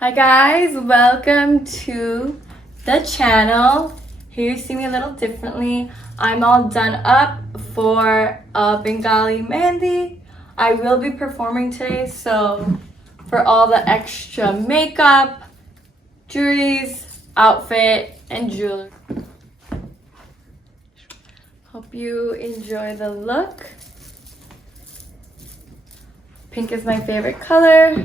Hi guys, welcome to the channel. Here you see me a little differently. I'm all done up for Bengali Mehendi. I will be performing today, so for all the extra makeup, jewelries, outfit, and jewelry. Hope you enjoy the look. Pink is my favorite color.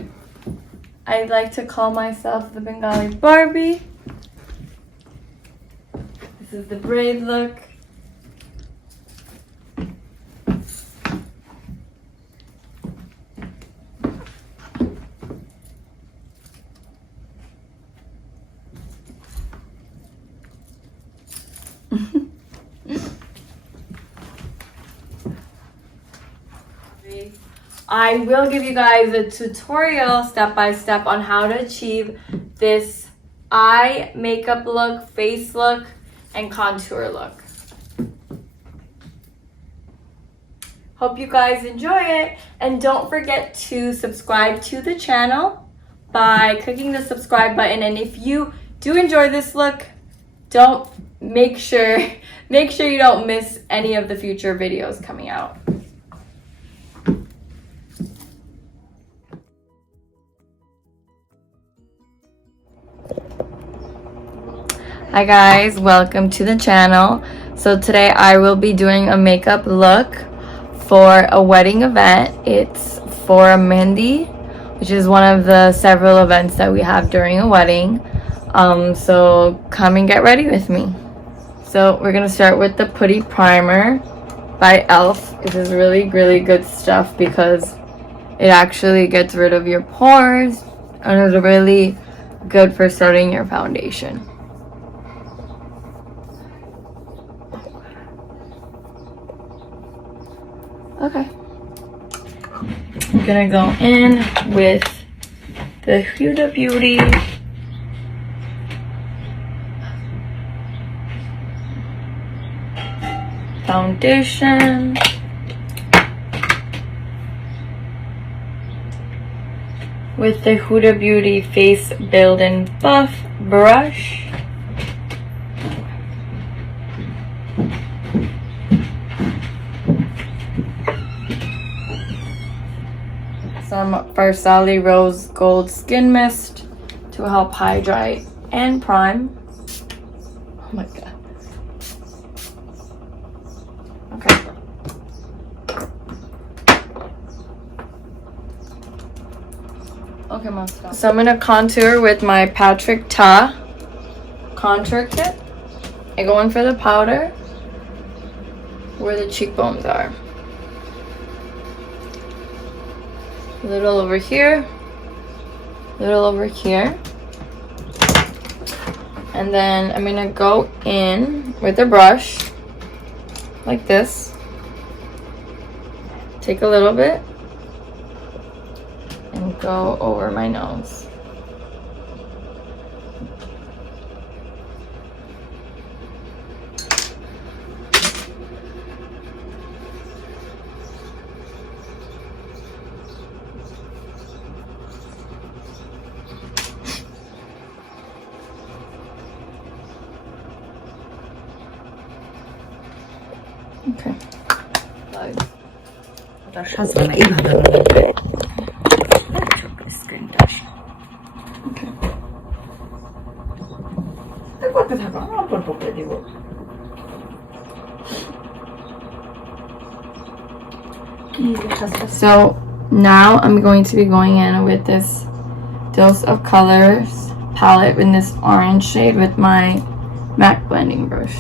I like to call myself the Bengali Barbie. This is the braid look. I will give you guys a tutorial step by step on how to achieve this eye makeup look, face look, and contour look. Hope you guys enjoy it, and don't forget to subscribe to the channel by clicking the subscribe button. And if you do enjoy this look, make sure you don't miss any of the future videos coming out. Hi guys, welcome to the channel. So today I will be doing a makeup look for a wedding event. It's for a Mehendi, which is one of the several events that we have during a wedding. So come and get ready with me. So we're gonna start with the Putty Primer by E.L.F. This is really good stuff because it actually gets rid of your pores and is really good for starting your foundation. Okay, I'm gonna go in with the Huda Beauty foundation with the Huda Beauty Face Build and Buff brush. Some Farsali Rose Gold Skin Mist to help hydrate and prime. Oh my god. Okay. Okay, Mom, stop. So I'm gonna contour with my Patrick Ta contour kit. I go in for the powder where the cheekbones are. A little over here, a little over here, and then I'm gonna go in with a brush like this, take a little bit and go over my nose. Okay. সাজবে না এইভাবে স্ক্রিনটা ওকে করতে থাকো অল্প অল্প করে দিব So now I'm going to be going in with this Dose of Colors palette in this orange shade with my MAC blending brush.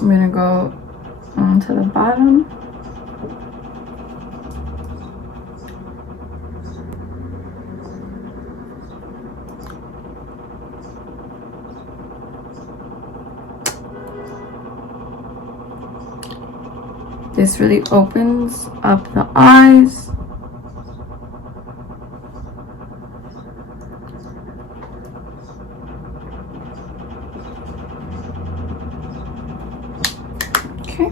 I'm gonna go onto the bottom. This really opens up the eyes. Okay.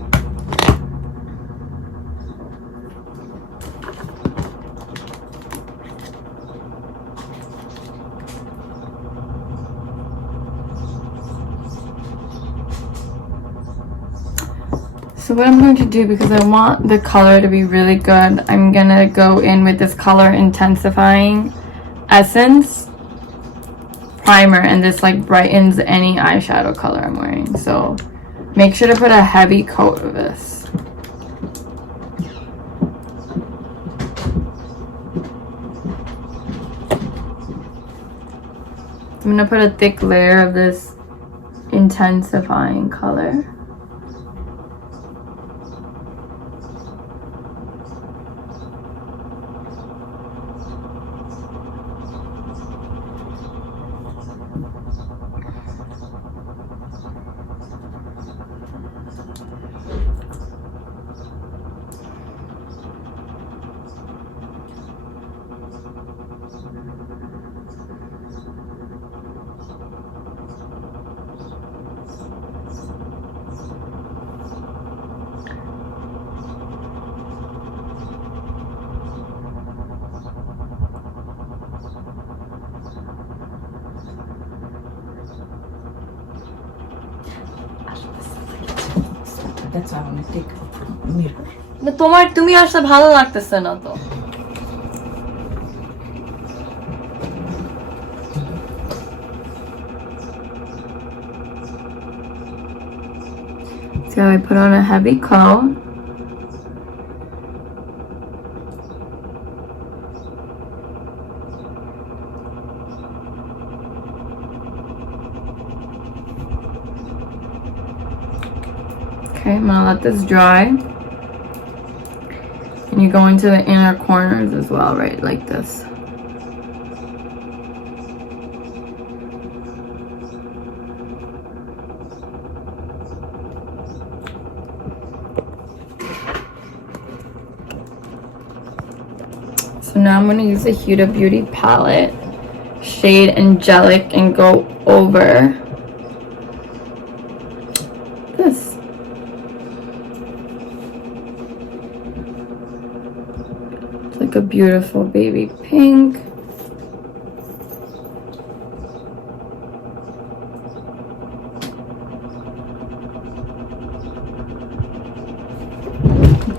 So what I'm going to do, because I want the color to be really good, I'm gonna go in with this color Intensifying Essence primer, and this like brightens any eyeshadow color I'm wearing. So make sure to put a heavy coat of this. I'm gonna put a thick layer of this intensifying color. That's why I want to take a mirror. না তোমার তুমি আসলে ভালো লাগতেছে না তো। So I put on a heavy coat. Okay, I'm gonna let this dry. And you go into the inner corners as well, right? Like this. So now I'm gonna use the Huda Beauty palette, shade Angelic, and go over this. It's like a beautiful baby pink.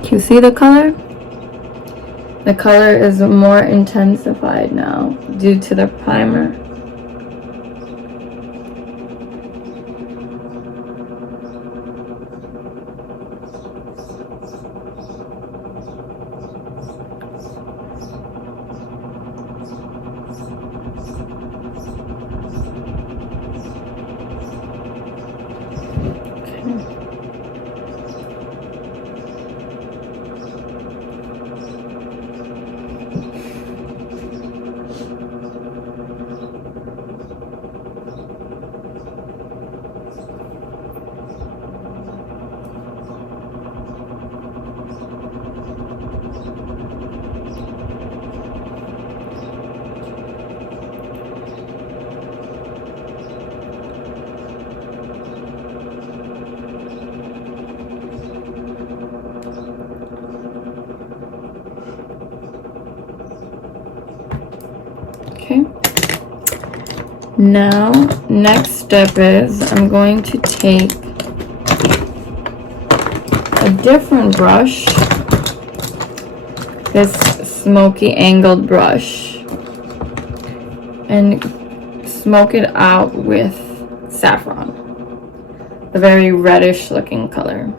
Can you see the color? The color is more intensified now due to the primer. Okay. Now, next step is I'm going to take a different brush, this smoky angled brush, and smoke it out with saffron, a very reddish looking color.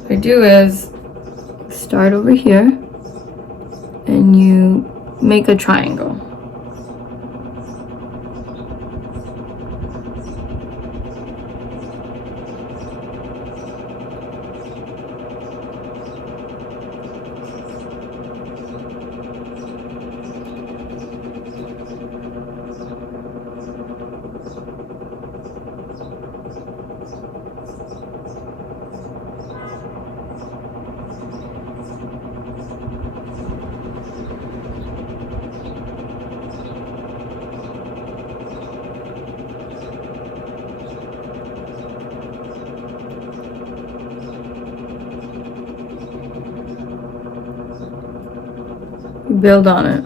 What I do is start over here and you make a triangle. build on it.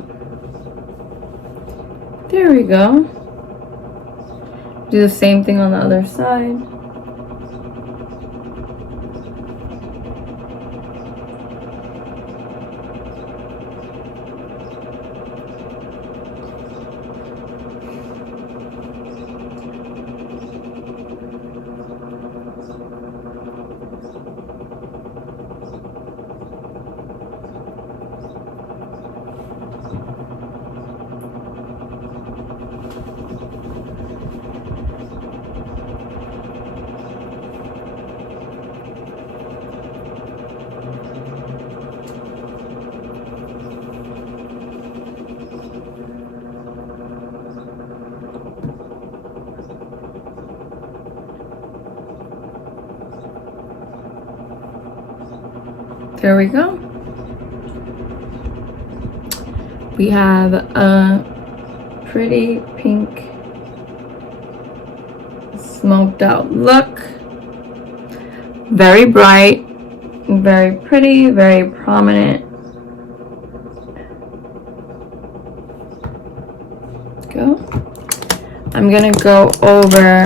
There we go. Do the same thing on the other side. There we go. We have a pretty pink smoked out look. Very bright, very pretty, very prominent. Go. I'm gonna go over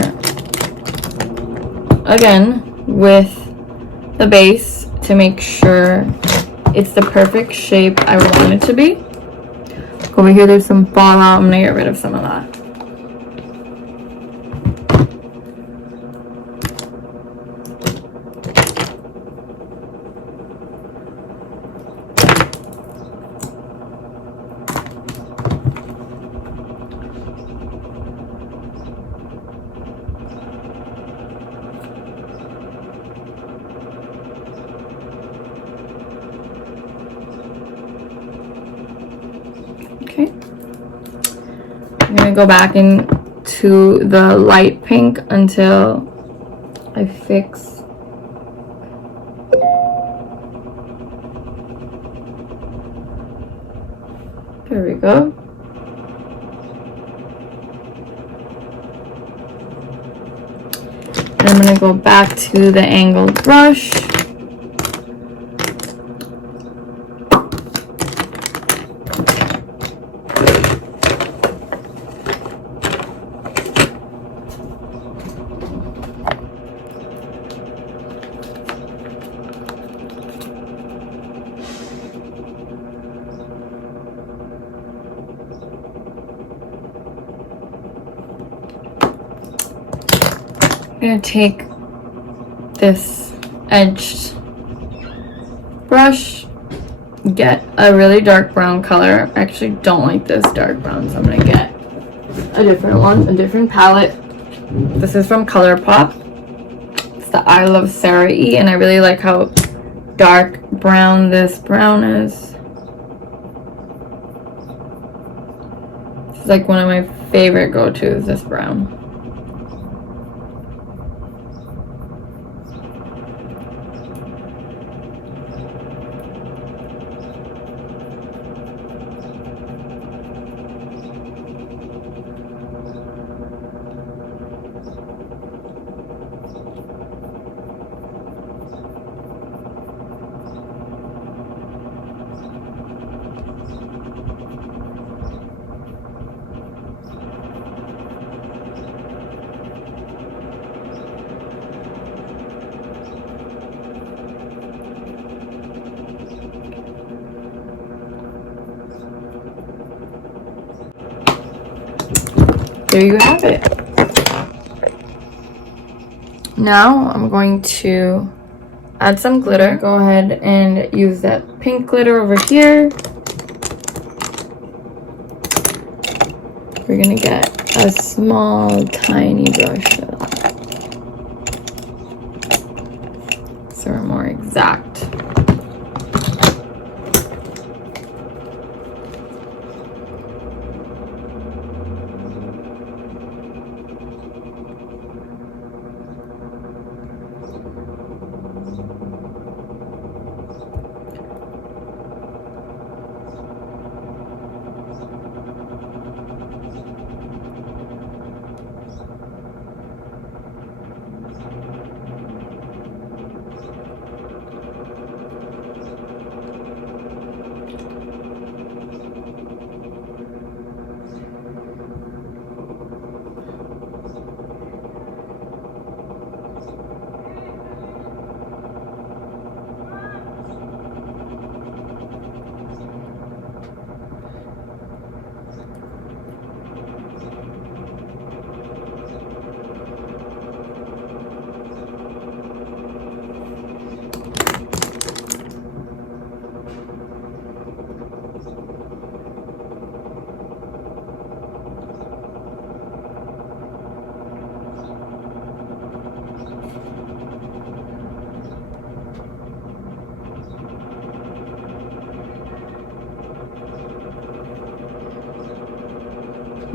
again with the base to make sure it's the perfect shape I want it to be. Over here there's some fallout. I'm gonna get rid of some of that. Okay, I'm gonna go back into the light pink until I fix there we go. And I'm gonna go back to the angled brush. I'm gonna take this edged brush, get a really dark brown color. I actually don't like this dark brown, so I'm gonna get a different one, a different palette. This is from ColourPop. It's the I Love Sarah E, and I really like how dark brown this brown is. This is like one of my favorite go-tos, this brown. There you have it. Now I'm going to add some glitter. Go ahead and use that pink glitter over here. We're gonna get a small, tiny brush for that, so we're more exact.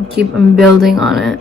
Keep building on it.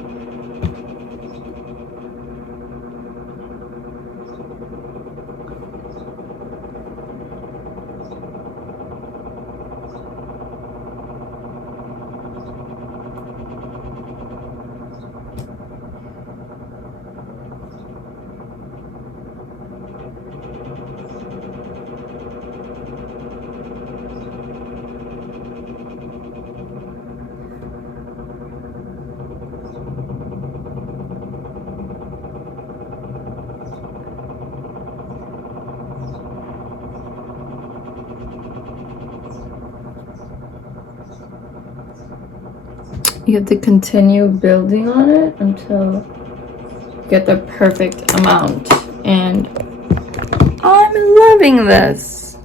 You have to continue building on it until you get the perfect amount. And I'm loving this.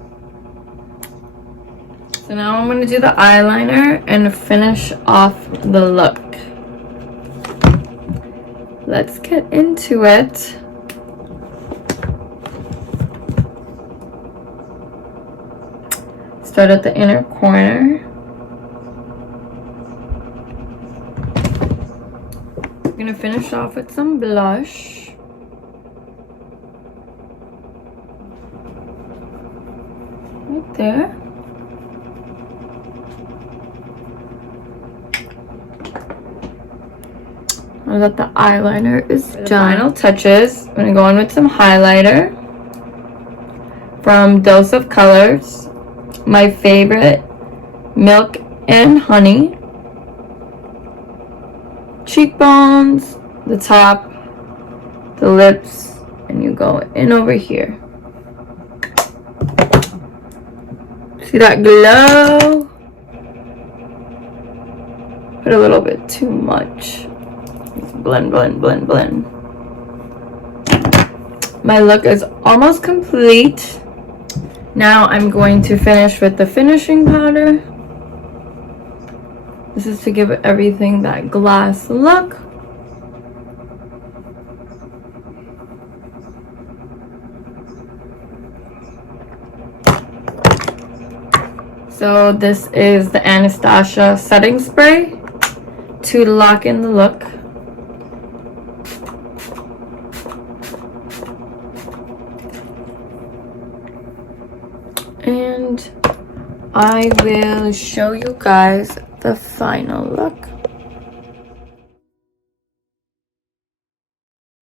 So now I'm going to do the eyeliner and finish off the look. Let's get into it. Start at the inner corner. I'm gonna finish off with some blush. Right there. Now that the eyeliner is done, final touches, I'm gonna go in with some highlighter from Dose of Colors. My favorite, Milk and Honey. Cheekbones, the top, the lips, and you go in over here. See that glow? Put a little bit too much. Blend, blend, blend, blend. My look is almost complete. Now I'm going to finish with the finishing powder. This is to give everything that glass look. So this is the Anastasia setting spray to lock in the look. And I will show you guys the final look.